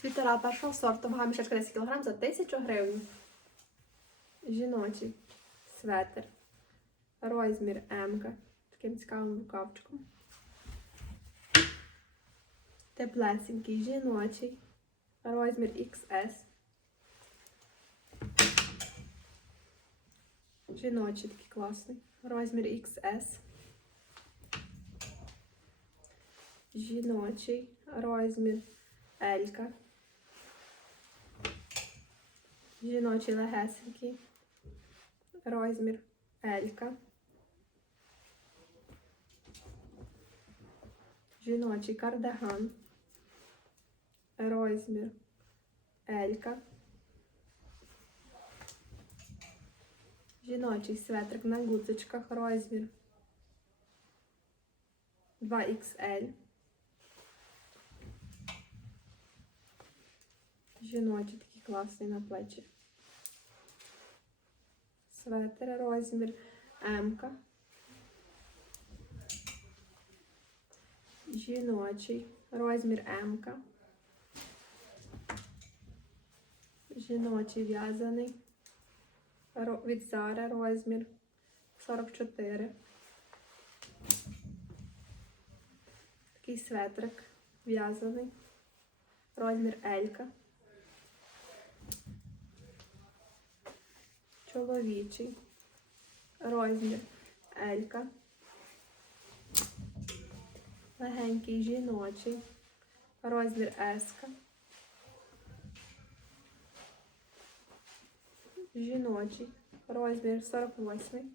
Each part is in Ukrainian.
Світера першого сорту, вага мішечка 10 кг за 1000 гривень. Жіночий светр. Розмір М. Таким цікавим рукавчиком. Теплесенький, жіночий. Розмір XS. Жіночий такий класний. Розмір XS. Жіночий. Розмір Елька. Жіночий легесенький. Розмір Елька. Жіночий кардиган. Розмір Елька. Жіночий светрик на гудзичках. Розмір 2XL. Жіночий класний на плечі. Светр розмір М. Жіночий розмір М. Жіночий в'язаний. Від Зара розмір 44. Такий светрик в'язаний. Розмір Елька. Чоловічий. Розмір Елька. Легенький жіночий. Розмір Еска. Жіночий. Розмір 48.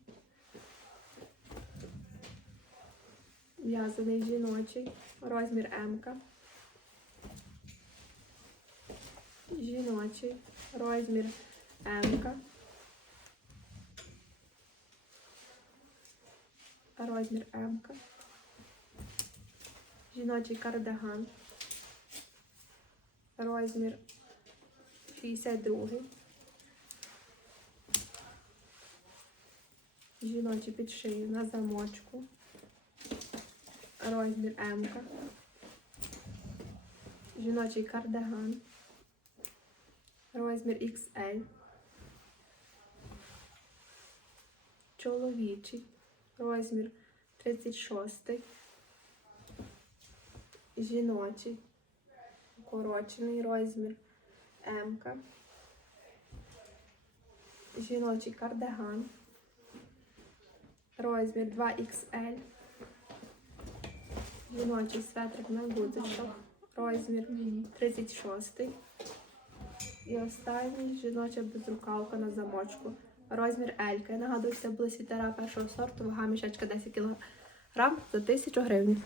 В'язаний жіночий. Розмір М. Жіночий. Розмір М. Розмір М. Жіночий кардиган. Розмір 62. Жіночий під шию на замочку. Розмір М. Жіночий кардиган. Розмір XL. Чоловічий. Розмір 36. Жіночий. Укорочений розмір М. Жіночий кардиган. Розмір 2XL. Жіночий светрик на гудзичках. Розмір 36. І останній жіноча безрукавка на замочку. Розмір Елька. Я нагадую, це були світера першого сорту, вага мішечка 10 кг за 1000 гривень.